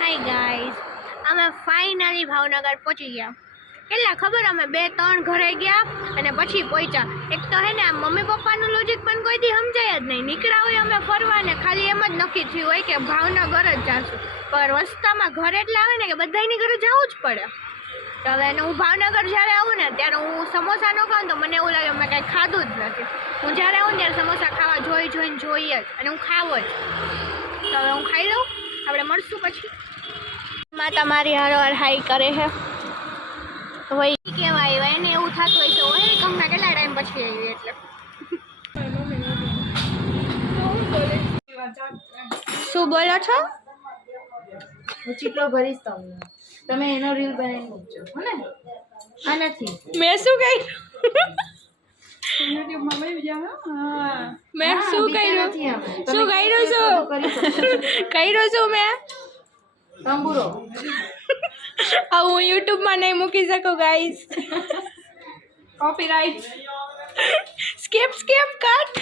Hi guys, અમે finally Bhavnagar પહોંચી ગયા. કેટલા ખબર, અમે 2-3 ઘરે ગયા અને પછી પહોંચ્યા. એક તો હે ને આ મમ્મી પપ્પાનું લોજિક પણ કોઈ દી સમજાય જ નહીં. નીકળ્યા હોય અમે ફરવા ને ખાલી એમ જ નક્કી થયું હોય કે ભાવનગર જ જાશું, પણ રસ્તામાં ઘર એટલે આવે ને કે બધાની ઘરે જવું જ પડે. તો હવે હું ભાવનગર જ્યારે આવું ને ત્યારે હું સમોસા ન ખાઉં તો મને એવું લાગે મેં કાંઈ ખાધું જ નથી. હું જ્યારે આવું ને ત્યારે સમોસા ખાવા જોઈએ જ અને હું ખાવ જ. તો હવે હું ખાઈ લઉં, આપણે મળશું પછી. માતા મારી હાર હાઈ કરે છે ભાઈ, કહેવાય એને એવું થતું હોય છે હોય ગમે કેટલા ટાઈમ પછી આવી એટલે. શું બોલો છો? હું ચીટલો ભરીશ તમને, તમે એનો રીલ બનાવી મૂકજો હો ને. આ નથી મેં શું કહ્યું? યુટ્યુબમાં આવી જાવ. હા મેં શું કર્યું? શું કર્યું છું મેં? તંબુરો હું યુટ્યુબમાં નહીં મૂકી શકું ગાઈસ. Copyright સ્કેપ cut.